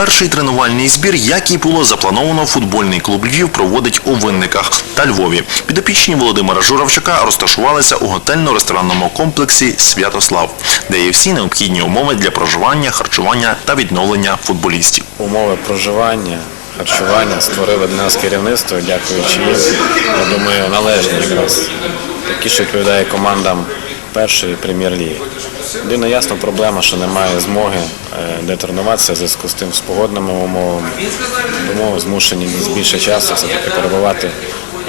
Перший тренувальний збір, як і було заплановано, футбольний клуб Львів проводить у Винниках та Львові. Підопічні Володимира Журавчака розташувалися у готельно-ресторанному комплексі «Святослав», де є всі необхідні умови для проживання, харчування та відновлення футболістів. умови проживання, харчування створили для нас керівництво, дякуючи їм. Я думаю, належні якраз такі, що відповідає командам першої прем'єр-ліги. Єдина ясна проблема, що немає змоги де тренуватися в зв'язку з тим з погодними умовами. Тому змушені більше часу все-таки перебувати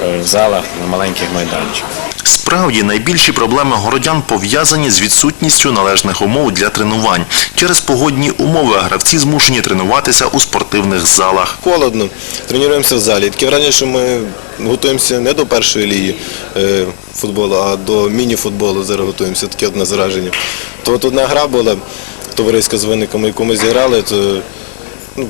е, в залах на маленьких майданчиках. Справді, найбільші проблеми городян пов'язані з відсутністю належних умов для тренувань. Через погодні умови гравці змушені тренуватися у спортивних залах. Холодно, тренуємося в залі. Таке враження, що ми готуємося не до першої ліги е, футболу, а до міні-футболу зараз готуємося, таке одне зраження. То от одна гра була товариська з виниками, яку ми зіграли, то ну,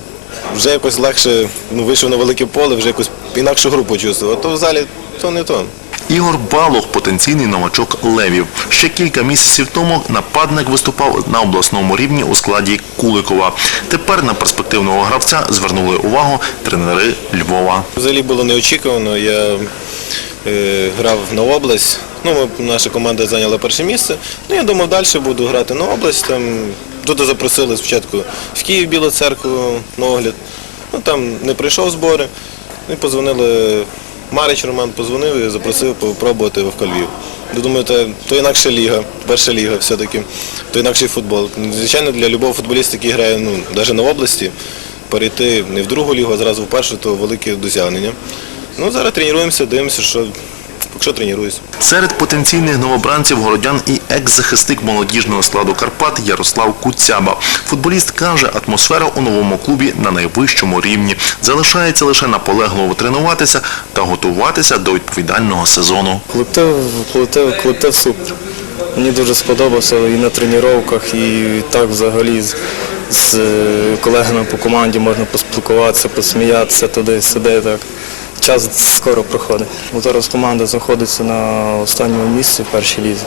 вже якось легше ну, вийшов на велике поле, вже якось інакшу гру почувствував. А то в залі то не то. Ігор Балох – потенційний новачок Левів. Ще кілька місяців тому нападник виступав на обласному рівні у складі Куликова. Тепер на перспективного гравця звернули увагу тренери Львова. Взагалі було неочікувано. Я грав на область. Ну, ми, наша команда зайняла перше місце. Ну, я думав, далі буду грати на область. Там, тут запросили спочатку в Київ Білу церкву на огляд. Ну, там не прийшов збори. Ну, і позвонили, Марич Роман позвонив і запросив попробувати в Львів. Думаю, то, то інакша ліга, перша ліга все-таки, то інакший футбол. Звичайно, для любого футболіста, який грає ну, навіть на області, перейти не в другу лігу, а зразу в першу, то велике досягнення. Ну, зараз тренуємося, дивимося, що якщо тренуюсь. Серед потенційних новобранців городян і екс-захисник молодіжного складу Карпат Ярослав Куцяба. Футболіст каже, атмосфера у новому клубі на найвищому рівні. Залишається лише наполегливо тренуватися та готуватися до відповідального сезону. Колектив, колектив, колектив супер. Мені дуже сподобався і на тренуваннях, і так взагалі з, з колегами по команді можна поспілкуватися, посміятися туди-сюди. Так. Час скоро проходить. Бо зараз команда знаходиться на останньому місці в першій лізі.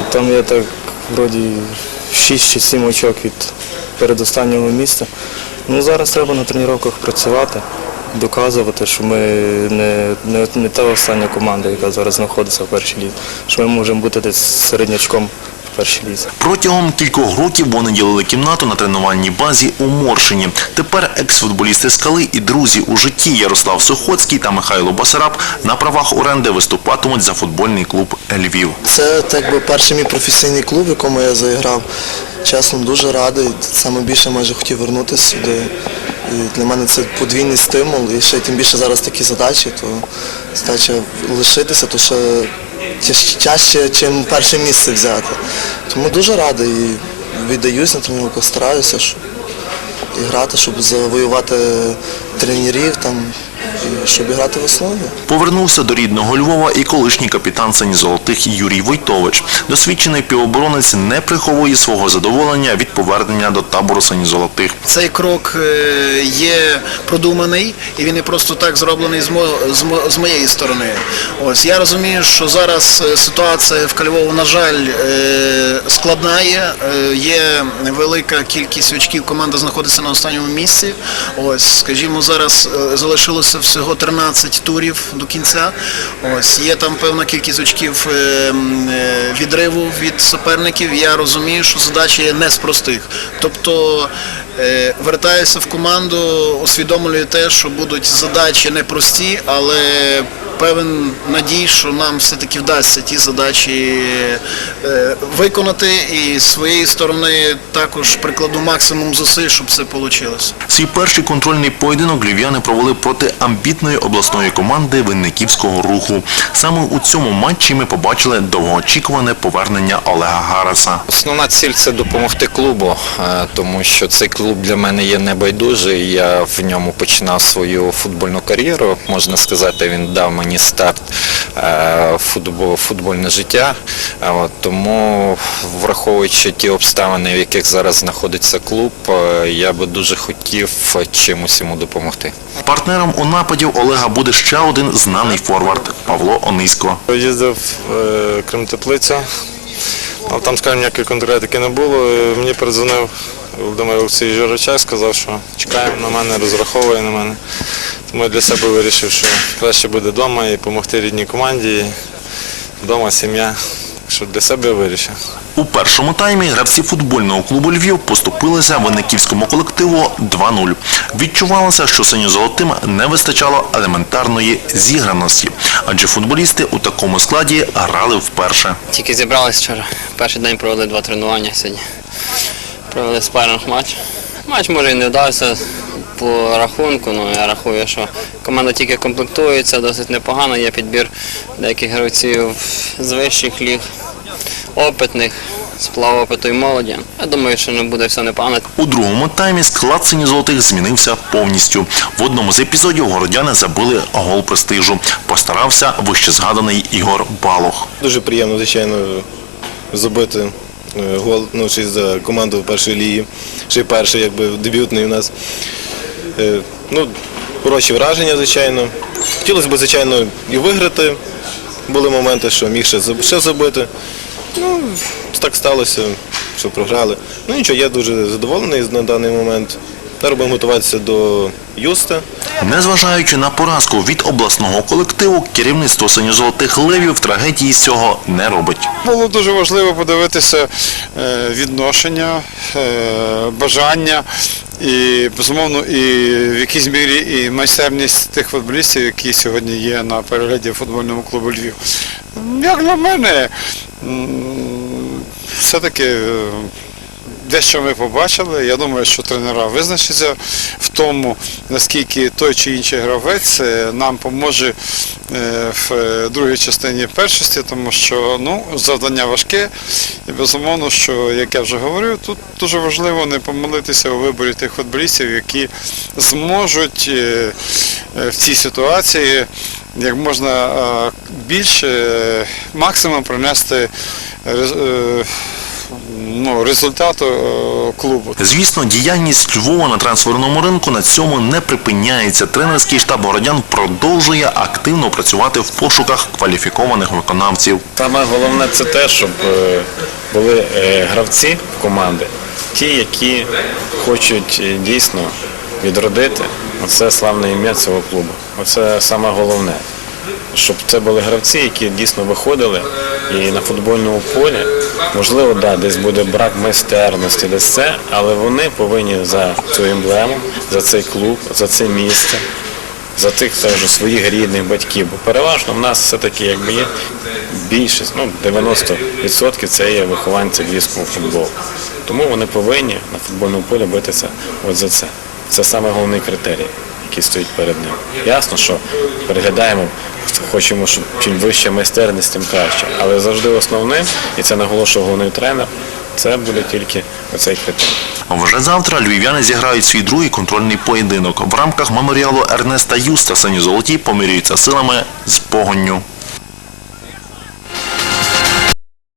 І там є так вроді 6 чи 7 очок від передостаннього місця. Ну, зараз треба на тренуваннях працювати, доказувати, що ми не, не, не та остання команда, яка зараз знаходиться в першій лізі, що ми можемо бути десь середнячком першій лізі. Протягом кількох років вони ділили кімнату на тренувальній базі у Моршині. Тепер екс-футболісти скали і друзі у житті Ярослав Сухоцький та Михайло Басараб на правах оренди виступатимуть за футбольний клуб Львів. Це так би перший мій професійний клуб, в якому я заіграв. Чесно, дуже радий. Саме більше майже хотів вернутися сюди. І для мене це подвійний стимул. І ще тим більше зараз такі задачі, то задача лишитися, то ще тяжче, чим перше місце взяти. Тому дуже радий і віддаюсь на тому, стараюся, щоб і грати, щоб завоювати тренерів там, щоб грати в основі. Повернувся до рідного Львова і колишній капітан синьо-золотих Юрій Войтович. Досвідчений півоборонець не приховує свого задоволення від повернення до табору синьо-золотих. Цей крок е, є продуманий і він не просто так зроблений з, мо, з, мо- з моєї сторони. Ось я розумію, що зараз е, ситуація в Кальвову, на жаль, е, складна є. Є велика кількість очків. Команда знаходиться на останньому місці. Ось, скажімо, зараз залишилося всього 13 турів до кінця. Ось є там певна кількість очків е, е, відриву від суперників. Я розумію, що задача є не з простих. Тобто Е, Вертаюся в команду, усвідомлюю те, що будуть задачі непрості, але певен надій, що нам все-таки вдасться ті задачі е, виконати і з своєї сторони також прикладу максимум зусиль, щоб все вийшло. Свій перший контрольний поєдинок львів'яни провели проти амбітної обласної команди Винниківського руху. Саме у цьому матчі ми побачили довгоочікуване повернення Олега Гараса. Основна ціль це допомогти клубу, е, тому що цей клуб для мене є небайдужий. Я в ньому починав свою футбольну кар'єру. Можна сказати, він дав мені старт е, футбол, футбольне життя. Е, от, Тому, враховуючи ті обставини, в яких зараз знаходиться клуб, е, я би дуже хотів чимось йому допомогти. Партнером у нападі Олега буде ще один знаний форвард Павло Онисько. Їздив е, Крим Теплиця, але там, скажімо, ніякої конкретики не було. Мені передзвонив Володимир Олексійович Жорочай сказав, що чекає на мене, розраховує на мене. Тому я для себе вирішив, що краще буде вдома і допомогти рідній команді. Вдома сім'я. Що для себе я вирішив. У першому таймі гравці футбольного клубу Львів поступилися винниківському колективу 2-0. Відчувалося, що синьо-золотим не вистачало елементарної зіграності, адже футболісти у такому складі грали вперше. Тільки зібрались вчора. Перший день провели два тренування сьогодні. Провели спаринг матч. Матч може і не вдався по рахунку, але я рахую, що команда тільки комплектується, досить непогано. Є підбір деяких гравців з вищих ліг, опитних, сплав опиту і молоді. Я думаю, що не буде все непогано. У другому таймі склад синьо-золотих змінився повністю. В одному з епізодів городяни забили гол престижу. Постарався вище згаданий Ігор Балох. Дуже приємно, звичайно, забити е, гол ну, ще за команду першої ліги. Ще й перший, якби дебютний у нас. Е, Ну, хороші враження, звичайно. Хотілося б, звичайно, і виграти. Були моменти, що міг ще, ще забити. Ну, так сталося, що програли. Ну нічого, я дуже задоволений на даний момент. Зараз будемо готуватися до Юста. Незважаючи на поразку від обласного колективу, керівництво синьо-золотих левів трагедії з цього не робить. Було дуже важливо подивитися е, відношення, е, бажання і, безумовно, і в якійсь мірі і майстерність тих футболістів, які сьогодні є на перегляді футбольному клубу Львів. Як на мене, все-таки е, дещо ми побачили. Я думаю, що тренера визначаться в тому, наскільки той чи інший гравець е, нам поможе е, в другій частині першості, тому що ну, завдання важке. І безумовно, що, як я вже говорив, тут дуже важливо не помилитися у виборі тих футболістів, які зможуть е, в цій ситуації як можна більше, максимум принести ну, результату е, клубу. Звісно, діяльність Львова на трансферному ринку на цьому не припиняється. Тренерський штаб городян продовжує активно працювати в пошуках кваліфікованих виконавців. Саме головне це те, щоб е, були е, гравці команди, ті, які хочуть дійсно відродити оце славне ім'я цього клубу. Оце саме головне. Щоб це були гравці, які дійсно виходили і на футбольному полі, можливо, да, десь буде брак майстерності, десь це, але вони повинні за цю емблему, за цей клуб, за це місце за тих теж своїх рідних батьків. Бо переважно в нас все-таки якби є більшість, ну 90% це є вихованці львівського футболу. Тому вони повинні на футбольному полі битися от за це. Це саме головний критерій, який стоять перед ним. Ясно, що переглядаємо, хочемо, щоб чим вища майстерність, тим краще. Але завжди основним, і це наголошував головний тренер, це буде тільки оцей критерій. Вже завтра львів'яни зіграють свій другий контрольний поєдинок. В рамках меморіалу Ернеста Юста сині золоті помирюються силами з погонню.